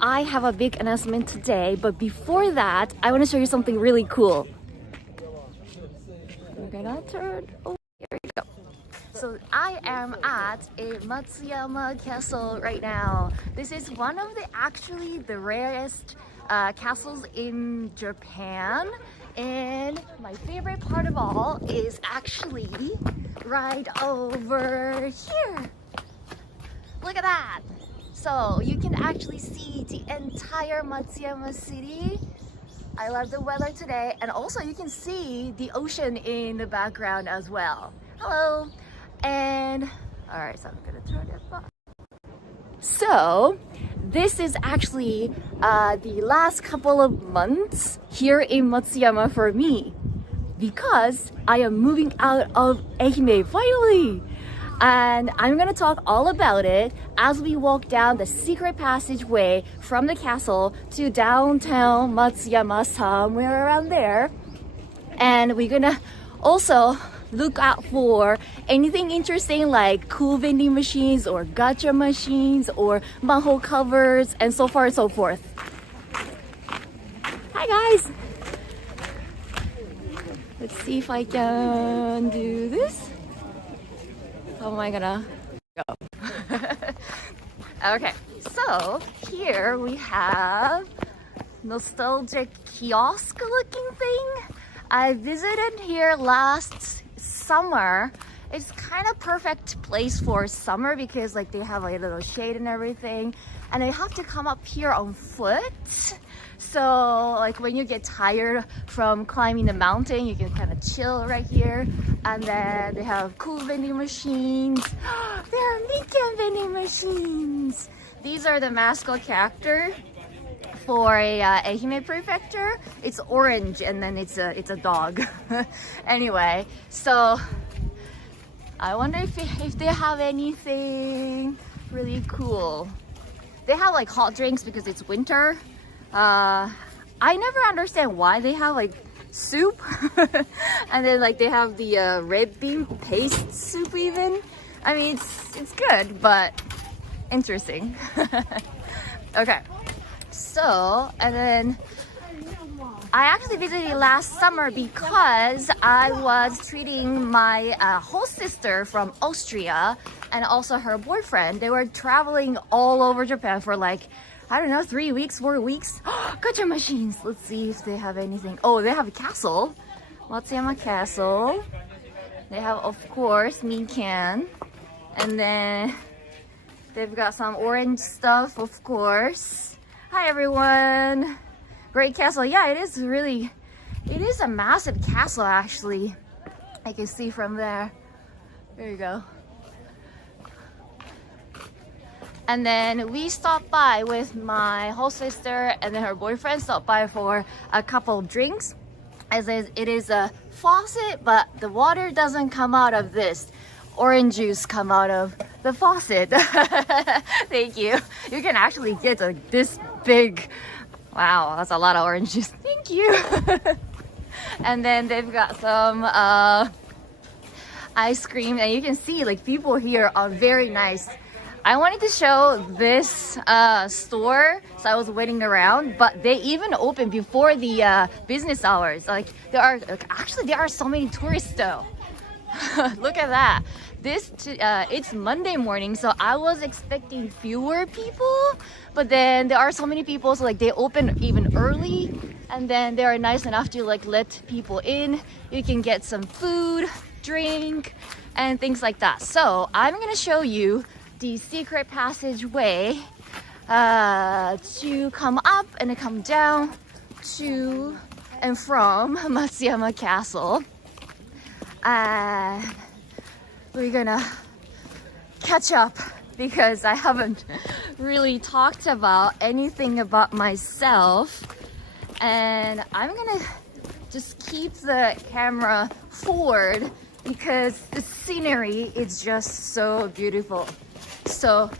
I have a big announcement today, but before that, I want to show you something really cool. We're gonna turn. Oh, here we go. So I am at a Matsuyama castle right now. This is one of the rarest castles in Japan. And my favorite part of all is actually right over here. Look at that. So you can actually see the entire Matsuyama city. I love the weather today, and also you can see the ocean in the background as well. Hello. And all right, so I'm gonna turn it off. So this is actually the last couple of months here in Matsuyama for me, because I am moving out of Ehime finally. And I'm gonna talk all about it as we walk down the secret passageway from the castle to downtown Matsuyama, somewhere around there. And we're gonna also look out for anything interesting like cool vending machines or gacha machines or manhole covers and so far and so forth. Hi guys! Let's see if I can do this. How am I gonna go? Okay, so here we have nostalgic kiosk looking thing. I visited here last summer. It's kind of perfect place for summer because like they have like a little shade and everything, and I have to come up here on foot. So like when you get tired from climbing the mountain, you can kind of chill right here. And then they have cool vending machines. There are Mikan vending machines. These are the mascot character for a Ehime prefecture. It's orange and then it's a dog. Anyway, so I wonder if they have anything really cool. They have like hot drinks because it's winter. I never understand why they have like soup and then like they have the red bean paste soup even. I mean it's good but interesting. Okay, so and then I actually visited last summer because I was treating my host sister from Austria and also her boyfriend. They were traveling all over Japan for like, I don't know, 3 weeks, 4 weeks. Gacha machines. Let's see if they have anything. Oh, they have a castle. Matsuyama Castle. They have, of course, Mikan. And then they've got some orange stuff, of course. Hi, everyone. Great castle. Yeah, it is a massive castle, actually. I can see from there. There you go. And then we stopped by with my host sister, and then her boyfriend stopped by for a couple of drinks. As it is a faucet, but the water doesn't come out of this. Orange juice come out of the faucet. Thank you. You can actually get like this big. Wow, that's a lot of orange juice. Thank you. And then they've got some ice cream, and you can see like people here are very nice. I wanted to show this store, so I was waiting around, but they even open before the business hours. Like there are so many tourists though. Look at that. It's Monday morning, so I was expecting fewer people, but then there are so many people, so like they open even early, and then they are nice enough to like let people in. You can get some food, drink, and things like that. So I'm gonna show you the secret passageway to come up and come down to and from Matsuyama Castle. We're gonna catch up because I haven't really talked about anything about myself, and I'm gonna just keep the camera forward because the scenery is just so beautiful. So,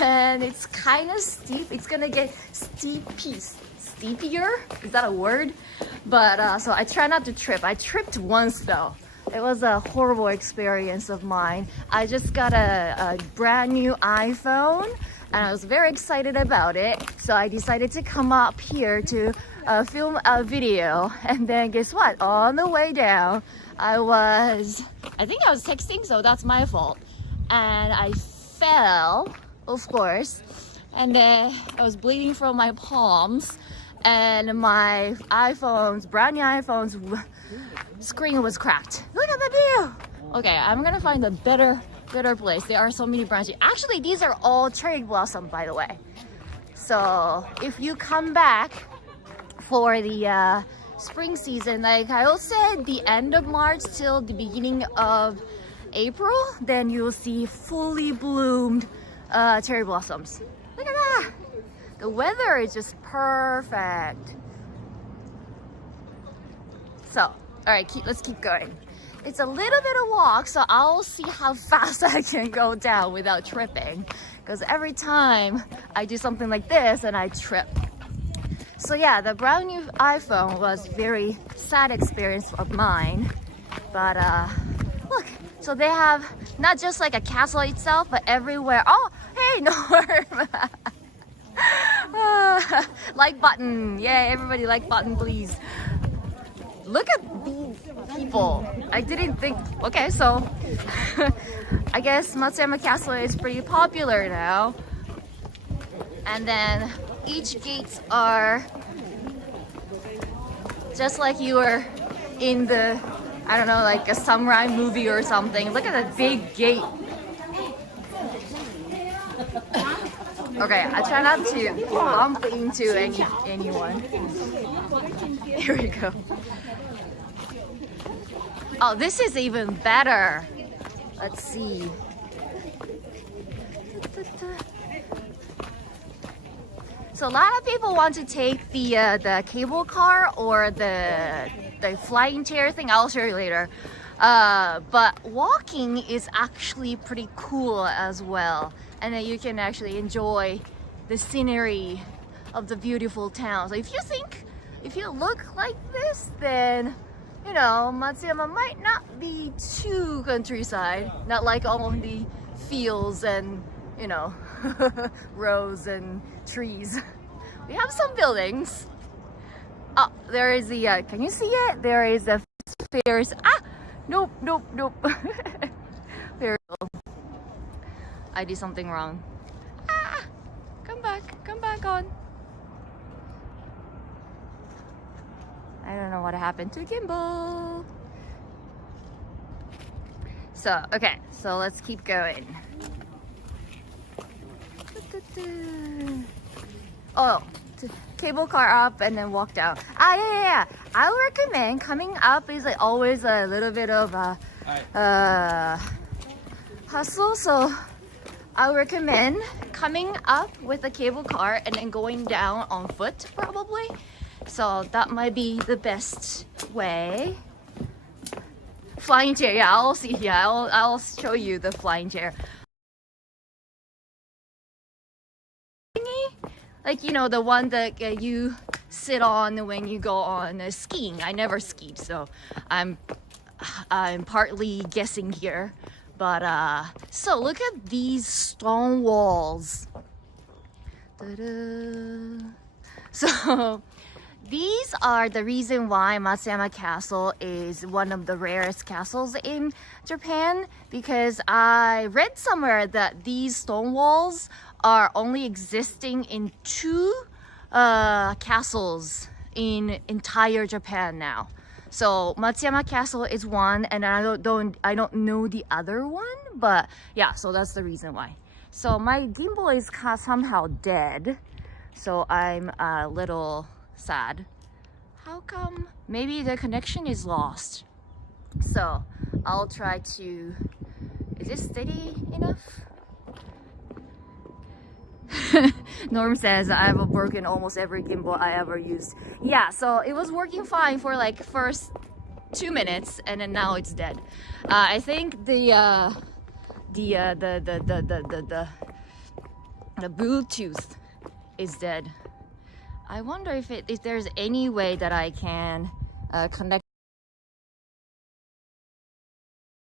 and it's kind of steep. It's gonna get steepier. Is that a word? But so I try not to trip. I tripped once though. It was a horrible experience of mine. I just got a brand new iPhone and I was very excited about it. So I decided to come up here to film a video. And then guess what? On the way down, I think I was texting, so that's my fault. And I fell, of course. And then I was bleeding from my palms. And my brand new iPhone's screen was cracked. Look at the view! Okay, I'm gonna find a better place. There are so many branches. Actually, these are all cherry blossom, by the way. So if you come back for the spring season, like I said, the end of March till the beginning of April, then you'll see fully bloomed cherry blossoms. Look at that! The weather is just perfect. So, all right, let's keep going. It's a little bit of walk, so I'll see how fast I can go down without tripping. Because every time I do something like this, and I trip. So yeah, the brand new iPhone was very sad experience of mine. But look, so they have not just like a castle itself, but everywhere. Oh, hey Norm! Like button. Yeah, everybody like button, please. Look at these people. I didn't think. Okay, so I guess Matsuyama Castle is pretty popular now. And then each gates are just like you were in the, I don't know, like a samurai movie or something. Look at that big gate. Okay, I try not to bump into anyone. Here we go. Oh, this is even better. Let's see. So a lot of people want to take the cable car or the flying chair thing. I'll show you later. But walking is actually pretty cool as well. And then you can actually enjoy the scenery of the beautiful town. So if you look like this, then you know Matsuyama might not be too countryside. Not like all of the fields and you know rows and trees. We have some buildings. Oh, there is the. Can you see it? There is the Ferris. Ah, nope. There we go. I did something wrong. Ah! Come back on. I don't know what happened to gimbal. So, okay, so let's keep going. Oh, cable car up and then walk down. Ah, yeah. I would recommend coming up is like always a little bit of a hustle, so I would recommend coming up with a cable car and then going down on foot probably. So that might be the best way. Flying chair, yeah, I'll see. Yeah, I'll show you the flying chair. Like you know the one that you sit on when you go on skiing. I never skied, so I'm partly guessing here. But so look at these stone walls. Ta-da. So these are the reason why Matsuyama Castle is one of the rarest castles in Japan, because I read somewhere that these stone walls are only existing in 2 castles in entire Japan now. So Matsuyama Castle is one, and I don't know the other one, but yeah, so that's the reason why. So my gimbal is somehow dead, so I'm a little sad. How come? Maybe the connection is lost. So I'll try to. Is this steady enough? Norm says I've broken almost every gimbal I ever used. Yeah, so it was working fine for like first 2 minutes, and then now it's dead. I think the Bluetooth is dead. I wonder if there's any way that I can connect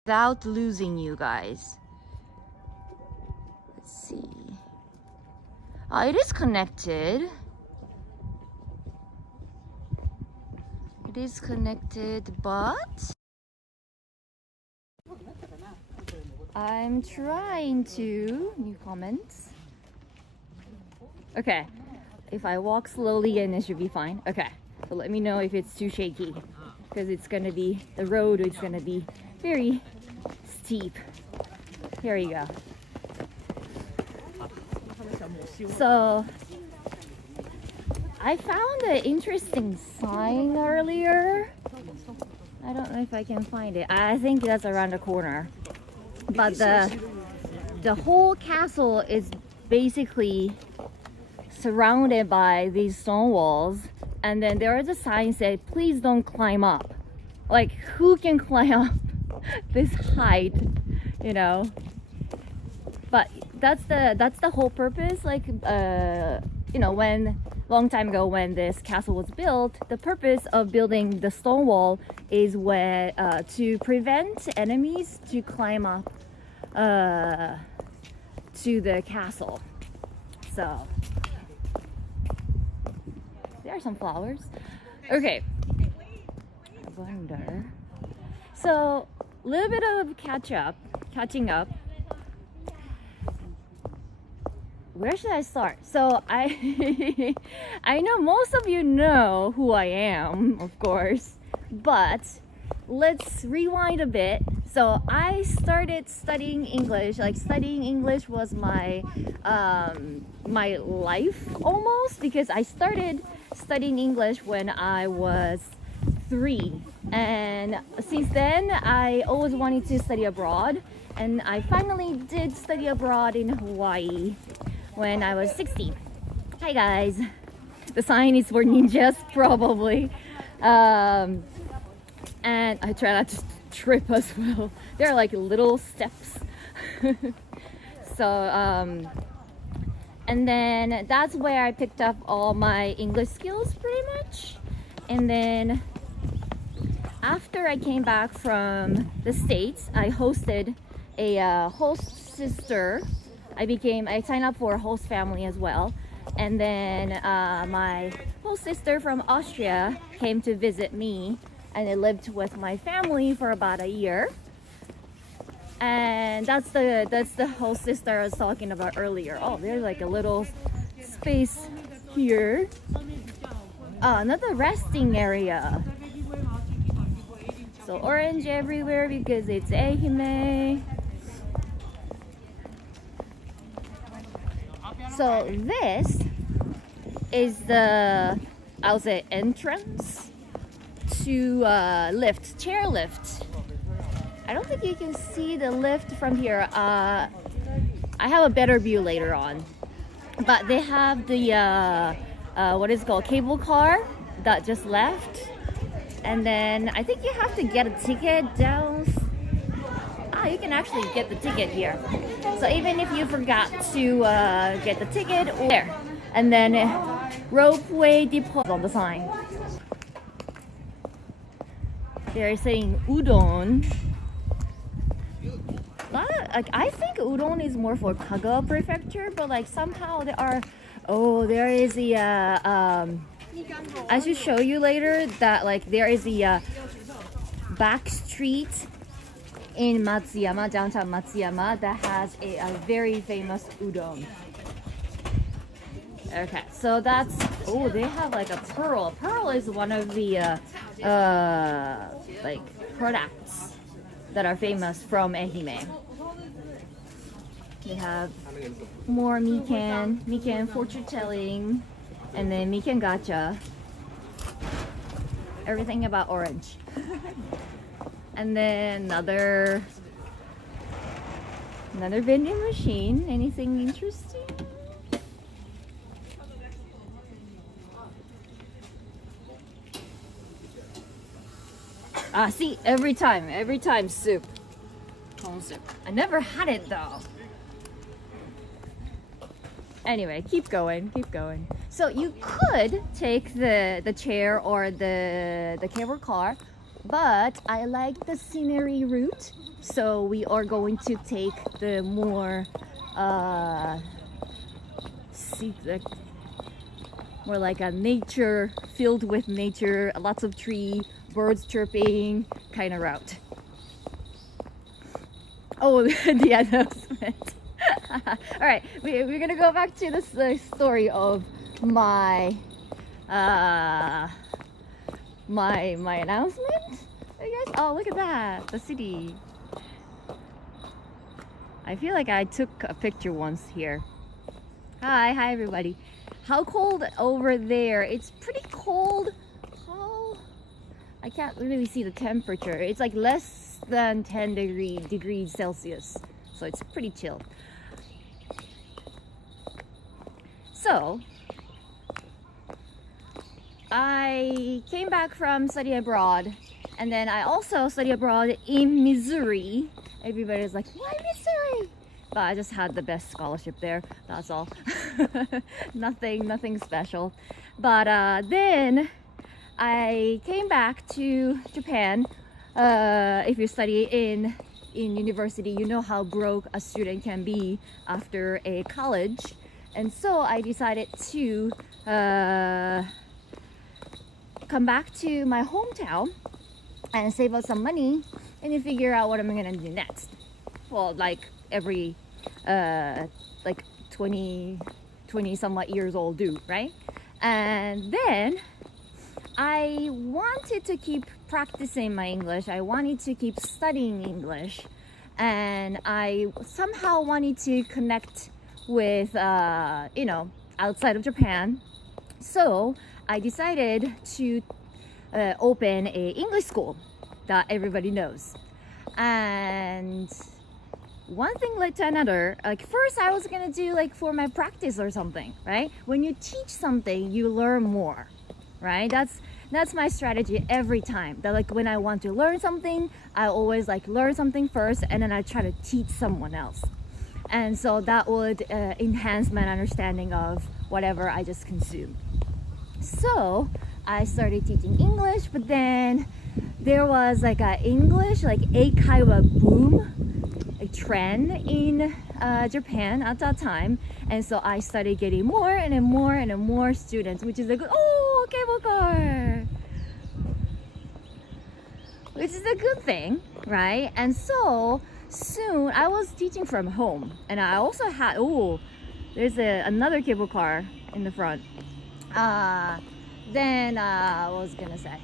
without losing you guys. Let's see. It is connected. It is connected, but I'm trying to. New comments. Okay. If I walk slowly, and it should be fine. Okay. So let me know if it's too shaky, because it's gonna be, the road is gonna be very steep. Here you go. So I found an interesting sign earlier. I don't know if I can find it. I think that's around the corner. But the whole castle is basically surrounded by these stone walls, and then there is a sign said, please don't climb up. Like, who can climb up this height, you know? But that's the whole purpose. Like, you know, when long time ago when this castle was built, the purpose of building the stone wall is where to prevent enemies to climb up to the castle. So there are some flowers. Okay. I wonder. So a little bit of catching up. Where should I start? So I know most of you know who I am, of course, but let's rewind a bit. So I started studying English. Like, studying English was my my life almost, because I started studying English when I was 3, and since then I always wanted to study abroad, and I finally did study abroad in Hawaii when I was 16. Hi guys. The sign is for ninjas probably. And I try not to trip as well. There are like little steps. So and then that's where I picked up all my English skills pretty much. And then after I came back from the States, I hosted a host sister. I signed up for a host family as well. And then my host sister from Austria came to visit me, and I lived with my family for about a year. And that's the host sister I was talking about earlier. Oh, there's like a little space here. Another resting area. So orange everywhere because it's Ehime. So this is the, I'll say, entrance to chair lift. I don't think you can see the lift from here. I have a better view later on. But they have the, what is it called, cable car that just left. And then I think you have to get a ticket down. You can actually get the ticket here. So even if you forgot to get the ticket, or there. And then ropeway depot on the sign. They're saying udon. Like, I think udon is more for Kagawa Prefecture, but like somehow there is the I should show you later that like there is the back street in Matsuyama, downtown Matsuyama, that has a very famous udon. Okay, so that's, oh, they have like a pearl. Pearl is one of the like products that are famous from Ehime. They have more mikan fortune telling, and then mikan gacha. Everything about orange. And then another vending machine. Anything interesting? See, every time soup. Corn soup. I never had it though. Anyway, keep going. So you could take the chair or the cable car, but I like the scenery route, so we are going to take the more like more like a nature filled with nature, lots of tree, birds chirping kind of route. Oh, the announcement. All right, we're gonna go back to this story of my my announcement, I guess. Oh, look at that, the city. I feel like I took a picture once here. Hi everybody. How cold over there? It's pretty cold. Oh, I can't really see the temperature. It's like less than 10 degrees Celsius, so it's pretty chill. So I came back from study abroad, and then I also study abroad in Missouri. Everybody's like, why Missouri? But I just had the best scholarship there, that's all. nothing special. But then I came back to Japan. If you study in university, you know how broke a student can be after a college. And so I decided to come back to my hometown and save up some money and then figure out what I'm gonna do next. Well, like every like 20 somewhat years old do, right? And then I wanted to keep practicing my English. I wanted to keep studying English, and I somehow wanted to connect with you know, outside of Japan. So I decided to open a English school that everybody knows. And one thing led to another. Like first I was gonna do like for my practice or something, right? When you teach something, you learn more, right? That's my strategy every time. That like when I want to learn something, I always like learn something first and then I try to teach someone else. And so that would enhance my understanding of whatever I just consumed. So I started teaching English, but then there was like a English, like eikaiwa boom, a trend in Japan at that time. And so I started getting more and more students, which is a good, oh, cable car, which is a good thing, right? And so soon I was teaching from home, and I also had, oh, there's another cable car in the front. Then what was I gonna say?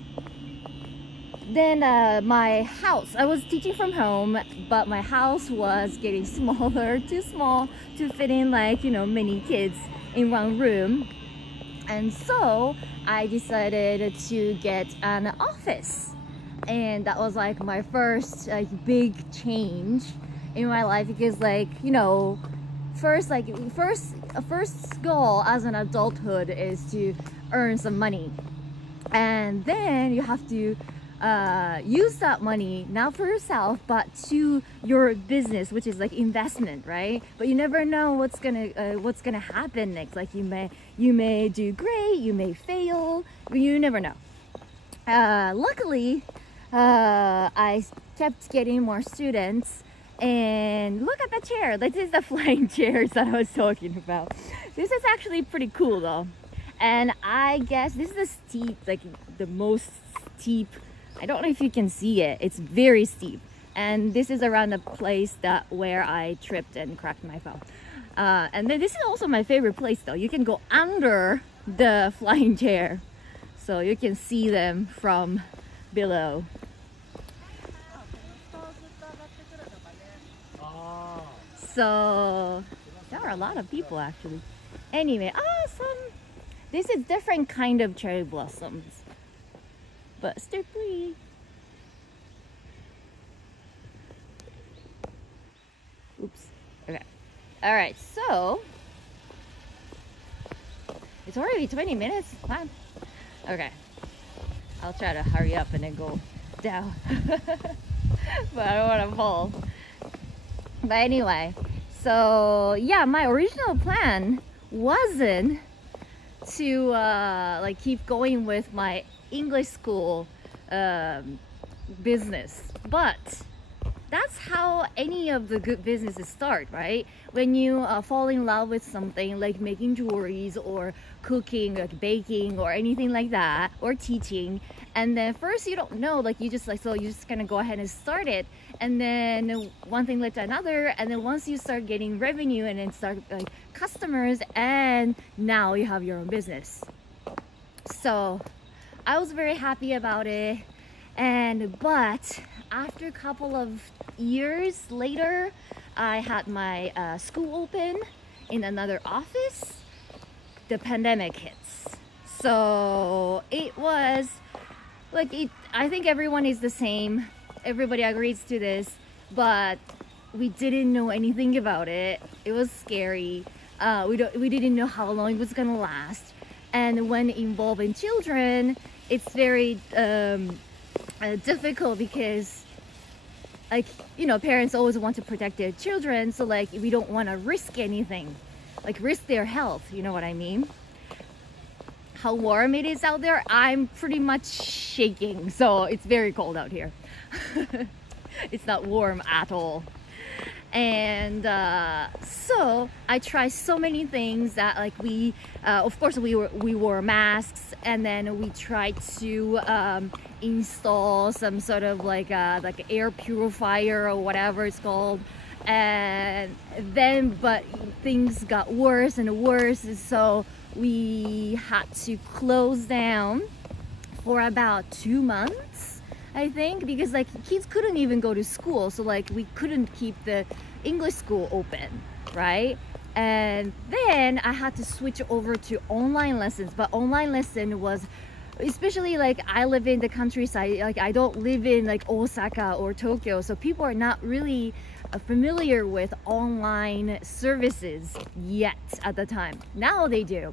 Then my house, I was teaching from home, but my house was getting smaller, too small to fit in like, you know, many kids in one room. And so I decided to get an office. And that was like my first like big change in my life, because like, you know, first goal as an adulthood is to earn some money, and then you have to use that money not for yourself but to your business, which is like investment, right? But you never know what's gonna happen next. Like you may do great, you may fail, but you never know. Luckily I kept getting more students. And look at the chair. This is the flying chairs that I was talking about. This is actually pretty cool though. And I guess this is the steep, like the most steep. I don't know if you can see it. It's very steep. And this is around the place where I tripped and cracked my phone. And then this is also my favorite place though. You can go under the flying chair, so you can see them from below. So there are a lot of people actually. Anyway, this is different kind of cherry blossoms, but still pretty. Oops. Okay. All right. So it's already 20 minutes. Wow. Okay. I'll try to hurry up and then go down, but I don't want to fall. But anyway, so yeah, my original plan wasn't to like keep going with my English school business, but that's how any of the good businesses start, right? When you fall in love with something like making jewelries or cooking, like baking or anything like that, or teaching, and then first you don't know, like you just kind of go ahead and start it, and then one thing led to another, and then once you start getting revenue and then start like customers, and now you have your own business. So I was very happy about it, but after a couple of years later, I had my school open in another office. The pandemic hits, so it was like I think everyone is the same. Everybody agrees to this, but we didn't know anything about it. It was scary. We didn't know how long it was gonna last, and when involving children, it's very difficult because, like, you know, parents always want to protect their children, so like we don't want to risk anything, like risk their health, you know what I mean? How warm it is out there, I'm pretty much shaking, so it's very cold out here. It's not warm at all. And so I tried so many things that, like, of course we wore masks, and then we tried to install some sort of like air purifier or whatever it's called, and then but things got worse and worse, so we had to close down for about 2 months, I think, because like kids couldn't even go to school, so like we couldn't keep the English school open, right? And then I had to switch over to online lessons, but online lesson was, especially like I live in the countryside, like I don't live in like Osaka or Tokyo, so people are not really familiar with online services yet at the time. Now they do,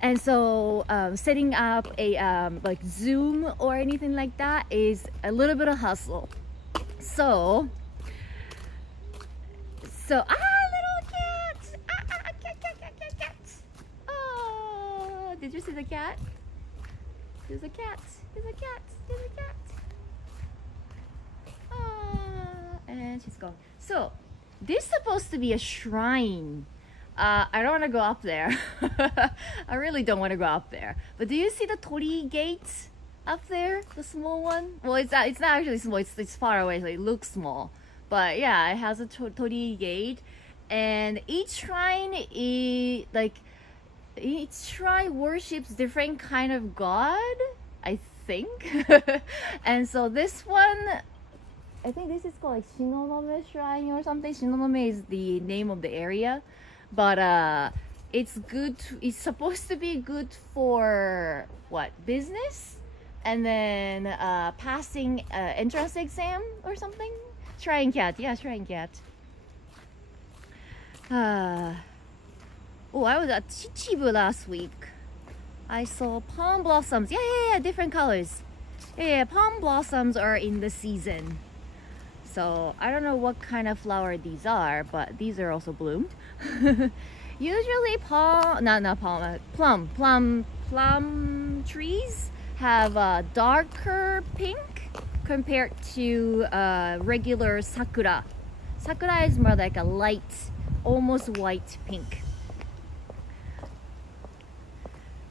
and so setting up a like Zoom or anything like that is a little bit of hustle. So little cat! Cat! Oh, did you see the cat? There's a cat. And she's gone. So this is supposed to be a shrine. I don't want to go up there. I really don't want to go up there. But do you see the Tori gate up there? The small one? Well, it's not actually small. It's far away, so it looks small. But yeah, it has a Tori gate, and each shrine worships different kind of god, I think. And so this one, I think this is called like Shinonome Shrine or something. Shinonome is the name of the area, but it's good. It's supposed to be good for what, business, and then passing entrance exam or something. Shrine cat, yeah, shrine cat. I was at Chichibu last week. I saw palm blossoms. Yeah, different colors. Yeah, palm blossoms are in the season. So I don't know what kind of flower these are, but these are also bloomed. Usually plum trees have a darker pink compared to regular sakura. Sakura is more like a light, almost white pink.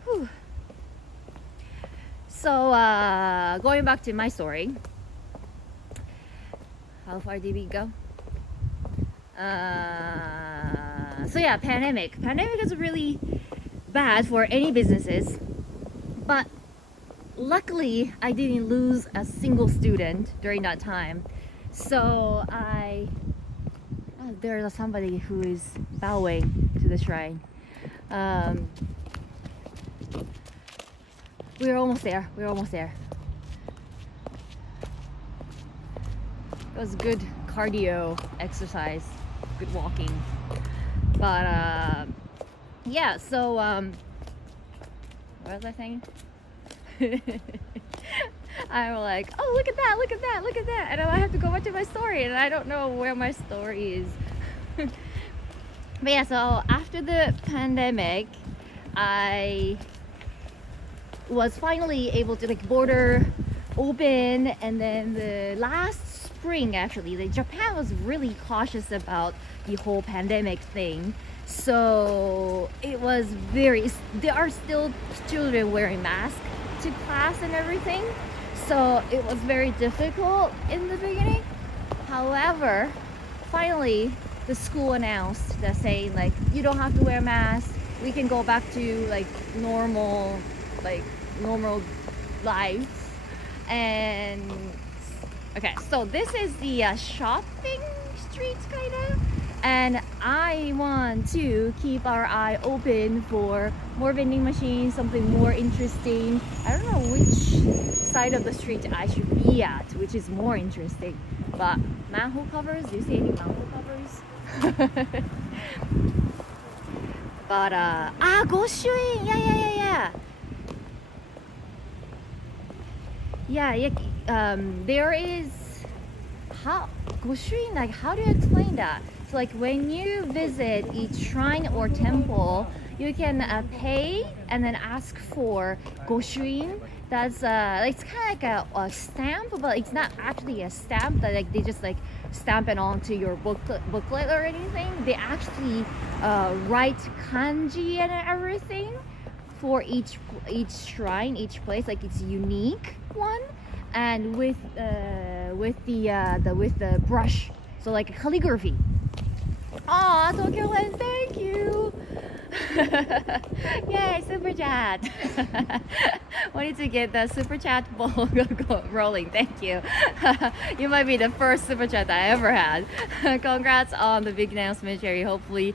Whew. So going back to my story, how far did we go? So yeah, pandemic is really bad for any businesses, but luckily I didn't lose a single student during that time. So there's somebody who is bowing to the shrine. We're almost there. It was good cardio exercise, good walking. But yeah, so what was I saying? I'm like, oh, look at that, and I have to go back to my story, and I don't know where my story is. But yeah, so after the pandemic, I was finally able to like border open, and then the last spring actually. Like, Japan was really cautious about the whole pandemic thing. So it was there are still children wearing masks to class and everything. So it was very difficult in the beginning. However, finally the school announced that saying like you don't have to wear masks. We can go back to like normal life. And okay, so this is the shopping street kind of, and I want to keep our eye open for more vending machines, something more interesting. I don't know which side of the street I should be at, which is more interesting. But manhole covers, do you see any manhole covers? But Goshuin, there is Goshuin, like how do you explain that? So like when you visit each shrine or temple, you can pay and then ask for Goshuin. That's it's kind of like a stamp, but it's not actually a stamp that like they just like stamp it onto your booklet or anything. They actually write kanji and everything for each shrine, each place, like it's unique one, and with the brush, so like calligraphy. Aw, Tokyo Lens, thank you. Yay, super chat. Wanted to get the super chat ball rolling. Thank you. You might be the first super chat I ever had. Congrats on the big announcement, Sherry. Hopefully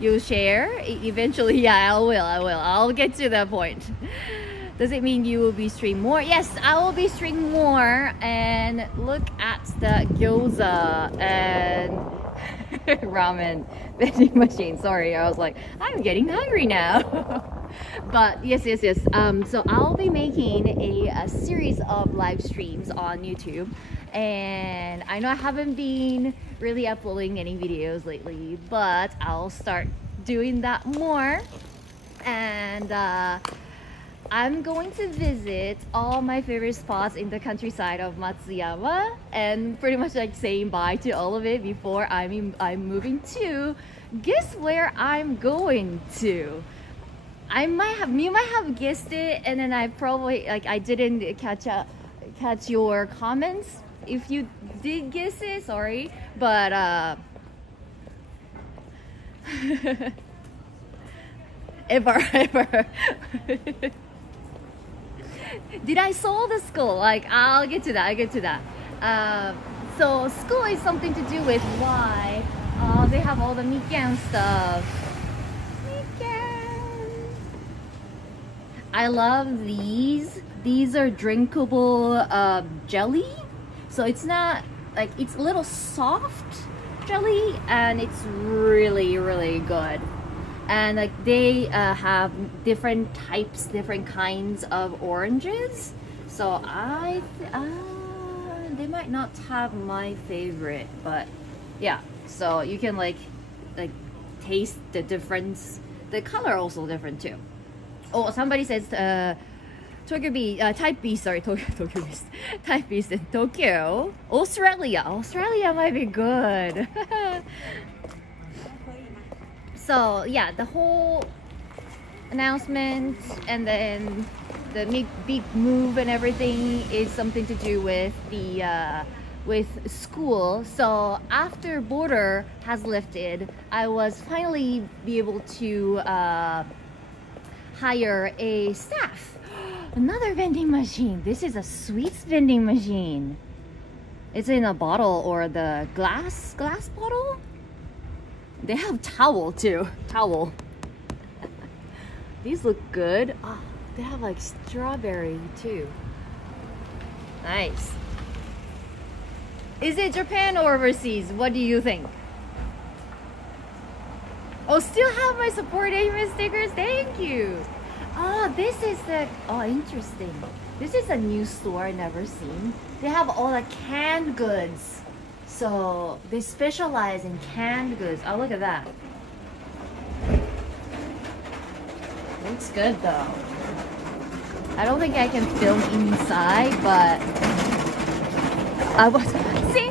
you'll share eventually. Yeah, I will. I'll get to that point. Does it mean you will be streaming more? Yes, I will be streaming more. And look at the gyoza and ramen vending machine. Sorry, I was like, I'm getting hungry now. But yes. So I'll be making a series of live streams on YouTube. And I know I haven't been really uploading any videos lately, but I'll start doing that more. And I'm going to visit all my favorite spots in the countryside of Matsuyama and pretty much like saying bye to all of it before I'm moving to. Guess where I'm going to? You might have guessed it, and then I probably like I didn't catch your comments. If you did guess it, sorry, but ever. Did I saw the school? Like I'll get to that. So school is something to do with why they have all the mikan stuff. Mikan. I love these. These are drinkable jelly. So it's not like it's a little soft jelly, and it's really good. And like they have different types, different kinds of oranges. So they might not have my favorite, but yeah. So you can like taste the difference. The color also different too. Oh, somebody says Tokyo B, Type B, sorry, Tokyo B, Type B said Tokyo, Australia might be good. So yeah, the whole announcement and then the big move and everything is something to do with the with school. So after border has lifted, I was finally be able to hire a staff. Another vending machine. This is a sweets vending machine. It's in a bottle or the glass bottle. They have towel too. Towel. These look good. Oh, they have like strawberry too. Nice. Is it Japan or overseas? What do you think? Oh, still have my support Ehime stickers. Thank you. Oh, this is the interesting. This is a new store I never seen. They have all the canned goods. So they specialize in canned goods. Oh, look at that. Looks good though. I don't think I can film inside, but I was see,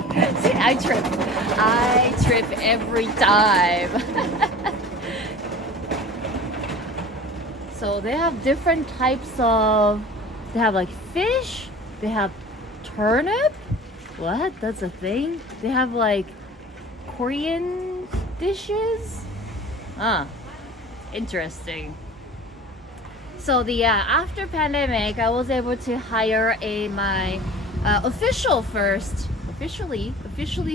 I trip every time. So they have different types of. They have like fish. They have turnip. What? That's a thing. They have like Korean dishes. Ah, interesting. So the after pandemic, I was able to hire my officially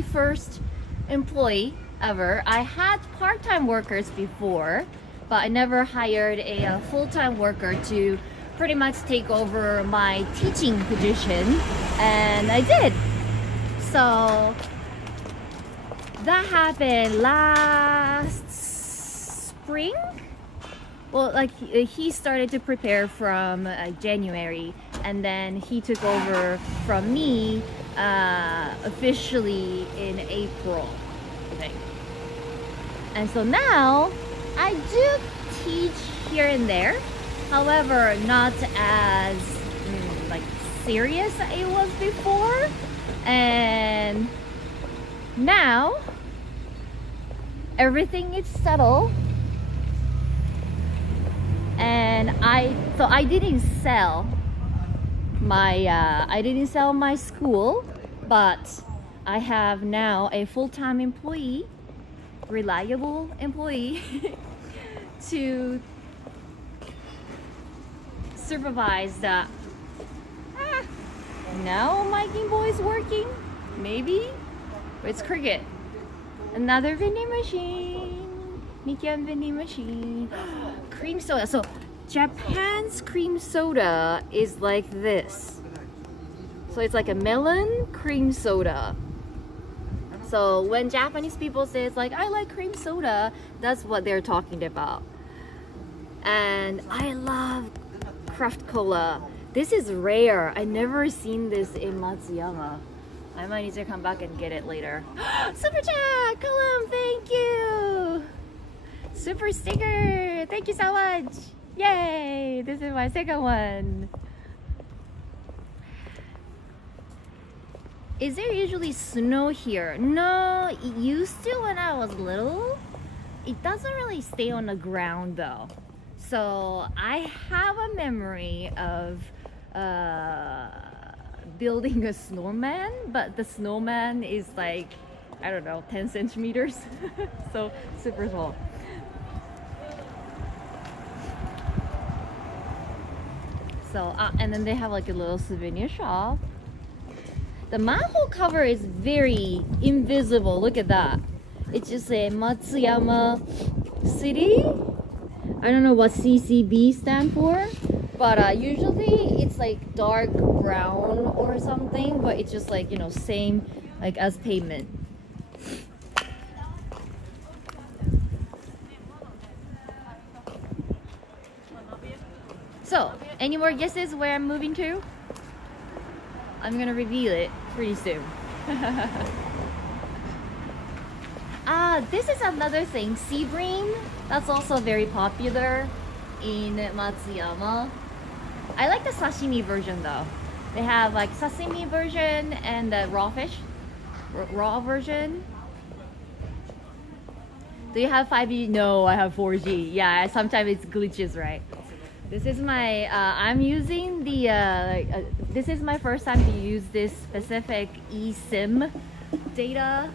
first employee ever. I had part-time workers before, but I never hired a full-time worker to pretty much take over my teaching position, and I did. So that happened last spring. Well, like he started to prepare from January, and then he took over from me officially in April, I think. And so now I do teach here and there, however, not as like serious as it was before. And now everything is settled. And I didn't sell my school, but I have now a full-time employee, reliable employee to supervise that. Now my Game Boy is working, maybe. It's cricket. Another vending machine. Mikian vending machine. Cream soda. So Japan's cream soda is like this. So it's like a melon cream soda. So when Japanese people say it's like, I like cream soda, that's what they're talking about. And I love craft cola. This is rare. I never seen this in Matsuyama. I might need to come back and get it later. Super chat, Colum, thank you. Super sticker, thank you so much. Yay, this is my second one. Is there usually snow here? No, it used to when I was little. It doesn't really stay on the ground though. So I have a memory of building a snowman, but the snowman is like, I don't know, 10 centimeters. So super tall. So, and then they have like a little souvenir shop. The manhole cover is very invisible. Look at that. It's just a Matsuyama City. I don't know what CCB stand for, but usually it's like dark brown or something, but it's just like, you know, same like as pavement. So, any more guesses where I'm moving to? I'm gonna reveal it pretty soon. This is another thing, sea bream. That's also very popular in Matsuyama. I like the sashimi version though. They have like sashimi version and the raw fish, raw version. Do you have 5G? No, I have 4G. Yeah, sometimes it glitches, right? This is my, I'm using the, this is my first time to use this specific eSIM data.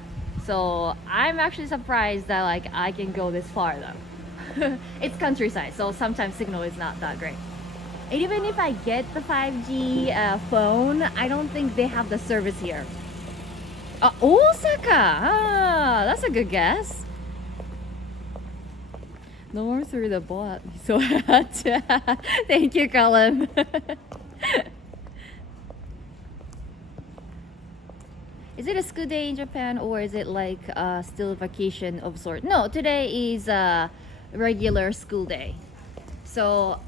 So I'm actually surprised that like I can go this far though. It's countryside, so sometimes signal is not that great. And even if I get the 5G phone, I don't think they have the service here. Osaka! Ah, that's a good guess. No more through the bot. So hot. Thank you, Colin. Is it a school day in Japan or is it like still a vacation of sort? No, today is a regular school day. So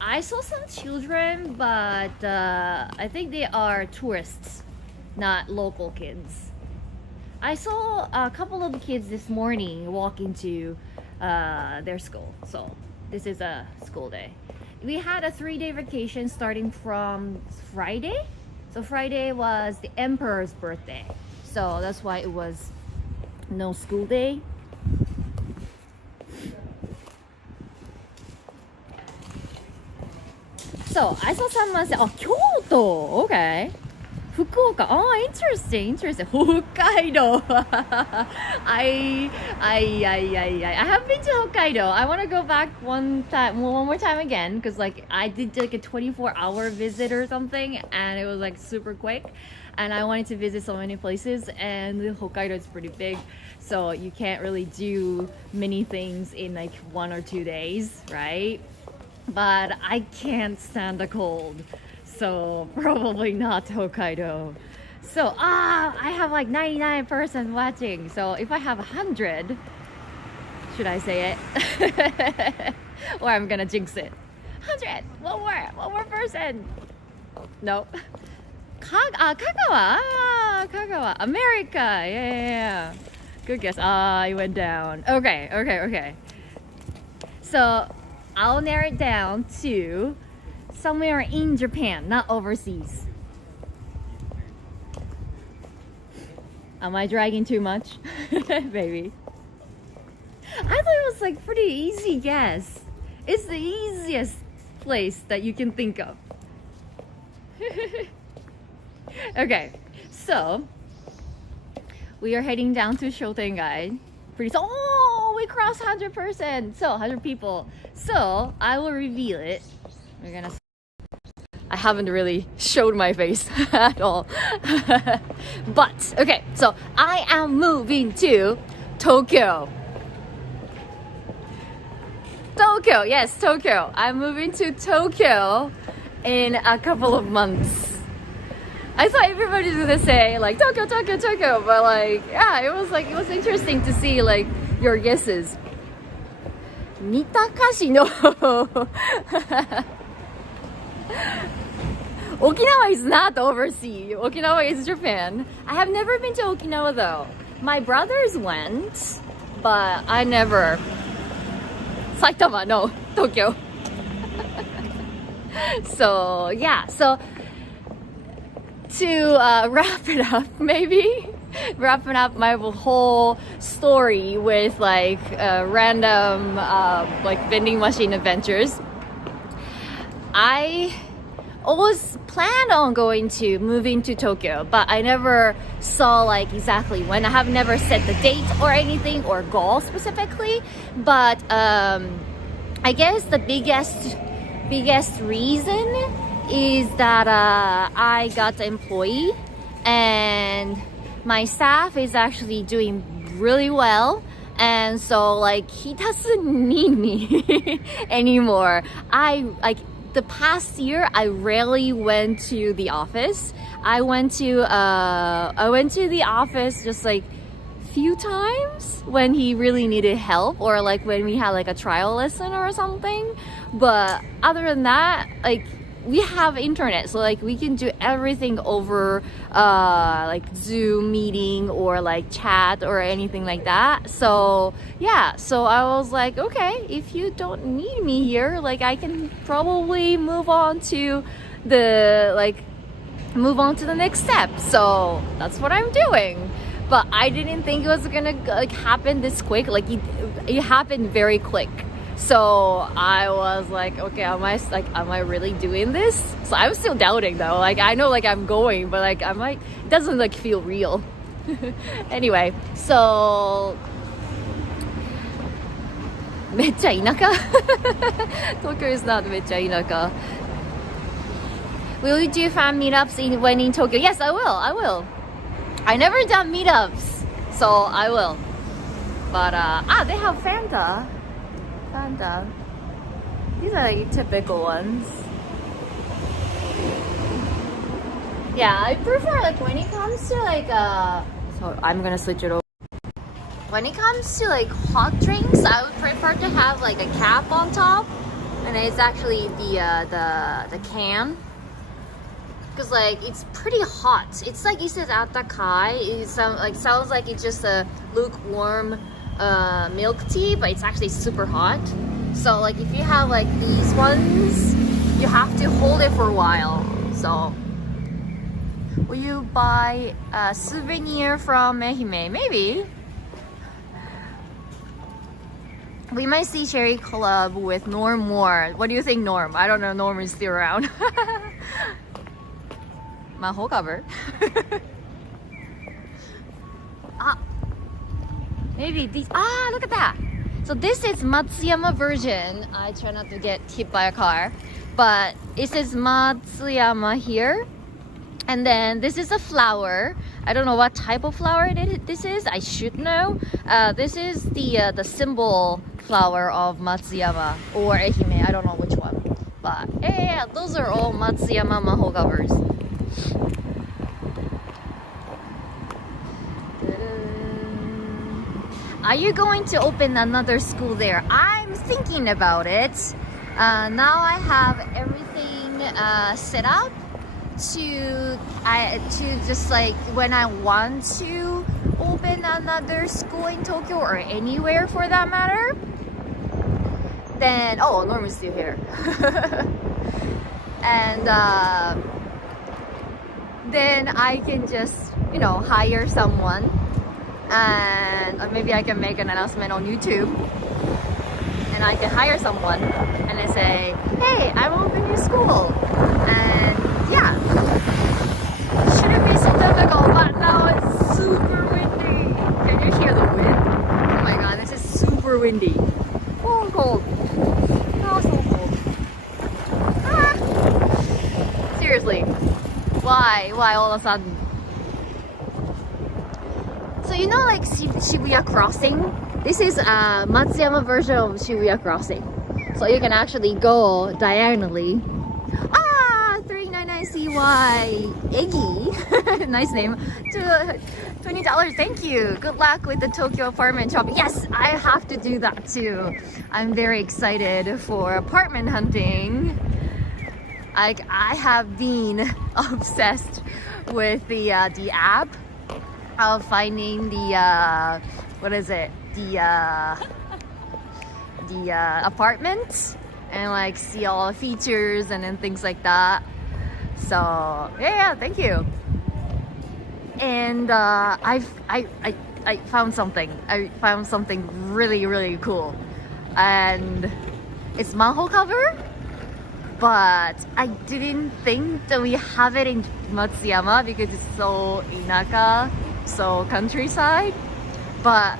I saw some children, but I think they are tourists, not local kids. I saw a couple of kids this morning walking to their school. So this is a school day. We had a 3-day vacation starting from Friday So Friday was the emperor's birthday, so that's why it was no school day. So I saw someone say, "Oh, Kyoto, okay." Fukuoka. Oh, interesting. Hokkaido. I have been to Hokkaido. I want to go back one more time again, because like I did like a 24-hour visit or something, and it was like super quick. And I wanted to visit so many places, and Hokkaido is pretty big, so you can't really do many things in like 1 or 2 days, right? But I can't stand the cold. So probably not Hokkaido. So I have like 99% watching. So if I have 100, should I say it? Or I'm gonna jinx it. 100. One more person. No. Kagawa. Kagawa. America. Yeah. Good guess. It went down. Okay. So I'll narrow it down to somewhere in Japan, not overseas. Am I dragging too much? Maybe. I thought it was like pretty easy guess. It's the easiest place that you can think of. Okay, so we are heading down to Shotengai. Pretty soon. Oh, we crossed 100%. So 100 people. So I will reveal it. We're gonna. I haven't really showed my face at all. But, okay, so I am moving to Tokyo. Yes, Tokyo. I'm moving to Tokyo in a couple of months. I thought everybody was gonna say like Tokyo, but like, yeah, it was interesting to see like your guesses. Mitakashi no Okinawa is not overseas. Okinawa is Japan. I have never been to Okinawa though. My brothers went, but I never. Saitama, no, Tokyo. So yeah, so to wrap it up wrapping up my whole story with like random like vending machine adventures. I always planned on moving to Tokyo, but I never saw like exactly when. I have never set the date or anything or goal specifically, but I guess the biggest reason is that I got the employee and my staff is actually doing really well, and so like he doesn't need me anymore. The past year, I rarely went to the office. I went to the office just like few times when he really needed help, or like when we had like a trial lesson or something. But other than that, like we have internet, so like we can do everything over like Zoom meeting or like chat or anything like that. So yeah, so I was like, okay, if you don't need me here, like I can probably move on to the next step. So that's what I'm doing. But I didn't think it was gonna like happen this quick. Like it happened very quick. So I was like, okay, am I really doing this? So I'm still doubting though. Like I know like I'm going, but like it doesn't like feel real. Anyway, so めっちゃ田舎? Tokyo is not めっちゃ田舎. Will you do fan meetups when in Tokyo? Yes, I will. I never done meetups, so I will. But they have Fanta. These are like typical ones. Yeah, I prefer like when it comes to like so I'm gonna switch it over. When it comes to like hot drinks, I would prefer to have like a cap on top, and it's actually the can. Because like it's pretty hot. It's like it says "atakai." It sounds like it's just a lukewarm milk tea, but it's actually super hot. So like if you have like these ones, you have to hold it for a while. So Will you buy a souvenir from Ehime? Maybe. We might see Cherry Club with Norm more. What do you think, Norm? I don't know, Norm is still around. My whole cover. Maybe these. Look at that. So this is Matsuyama version. I try not to get hit by a car. But it says Matsuyama here. And then this is a flower. I don't know what type of flower this is. I should know. This is the symbol flower of Matsuyama or Ehime. I don't know which one. But yeah, those are all Matsuyama maho covers. Are you going to open another school there? I'm thinking about it. Now I have everything set up to just like when I want to open another school in Tokyo or anywhere for that matter. Then Norm is still here. And then I can just hire someone. And maybe I can make an announcement on YouTube and I can hire someone and I say, hey, I'm opening a school, and yeah, it shouldn't be so difficult, but now it's super windy. Can you hear the wind? Oh my god, this is super windy. Oh, cold. Oh, so cold. Seriously, why all of a sudden? So you know, like Shibuya Crossing? This is a Matsuyama version of Shibuya Crossing. So you can actually go diagonally. 399CY Eggy. Nice name. $20. Thank you. Good luck with the Tokyo apartment shopping. Yes, I have to do that too. I'm very excited for apartment hunting. I have been obsessed with the app of finding the apartment and like see all the features and then things like that. So yeah, thank you. And I found something. I found something really cool, and it's manhole cover. But I didn't think that we have it in Matsuyama because it's so inaka, so countryside. But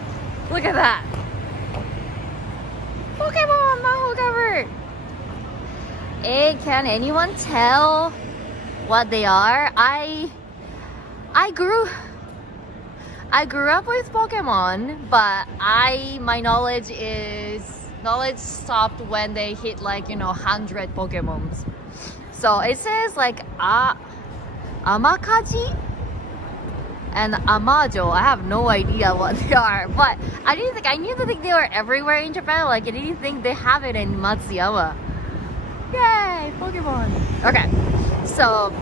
look at that. Pokemon manhole cover. Can anyone tell what they are? I grew up with Pokemon, but my knowledge stopped when they hit like 100 Pokemons. So it says like Amakaji and Amajo. I have no idea what they are, but I knew that they were everywhere in Japan. Like I didn't think they have it in Matsuyama. Yay, Pokemon. Okay, so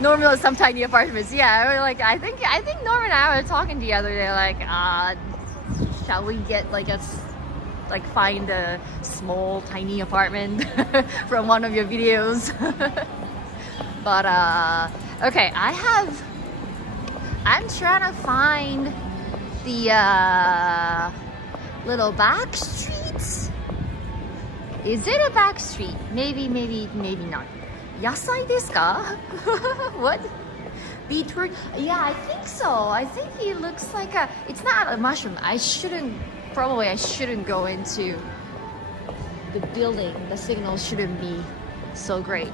Norm knows some tiny apartments. Yeah, like I think Norm and I were talking the other day, like shall we get find a small tiny apartment from one of your videos? But okay, I'm trying to find the little back streets. Is it a back street? Maybe not. Yasai desu ka? What? Beetroot? Yeah, I think so. I think it looks like it's not a mushroom. I shouldn't go into the building. The signal shouldn't be so great.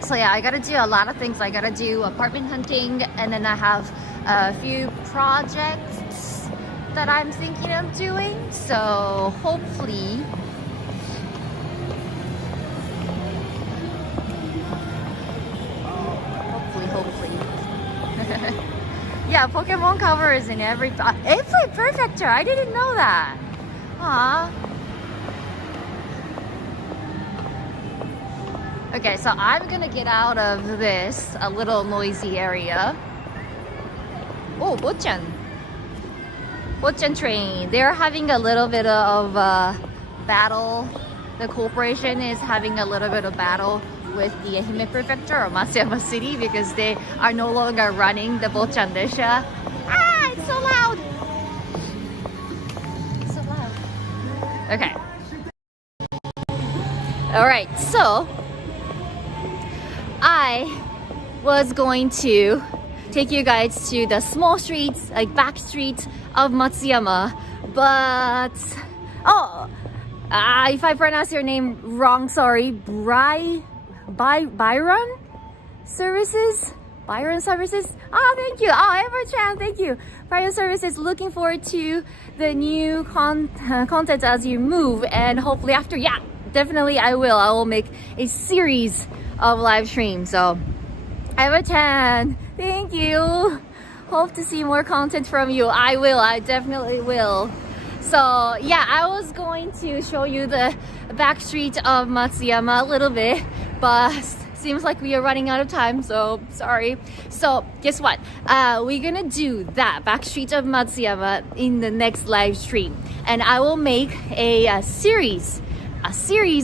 So yeah, I gotta do a lot of things. I gotta do apartment hunting, and then I have a few projects that I'm thinking of doing. So hopefully yeah, Pokemon cover is in every prefecture. I didn't know that. Aww. Okay, so I'm gonna get out of this a little noisy area. Oh, Bochan. Bocheon train. They're having a little bit of battle. The corporation is having a little bit of battle with the Ehime prefecture or Matsuyama city because they are no longer running the Bocheon Desha. Ah, it's so loud. It's so loud. Okay. All right, so I was going to take you guys to the small streets, like back streets of Matsuyama, but if I pronounce your name wrong, sorry. Byron Services? Byron Services? Oh, thank you. Oh, Everchan, thank you. Byron Services, looking forward to the new content as you move, and hopefully after, yeah, definitely I will make a series of live streams. So Everchan, thank you. Hope to see more content from you. I definitely will. So yeah, I was going to show you the back street of Matsuyama a little bit, but seems like we are running out of time, so sorry. So guess what? We're gonna do that back street of Matsuyama in the next live stream, and I will make a series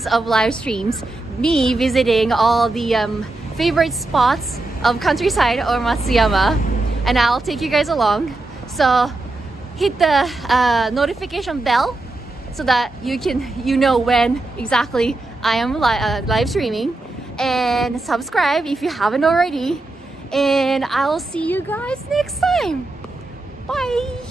of live streams, me visiting all the favorite spots of countryside or Matsuyama, and I'll take you guys along. So hit the notification bell so that you know when exactly I am live streaming, and subscribe if you haven't already, and I'll see you guys next time. Bye.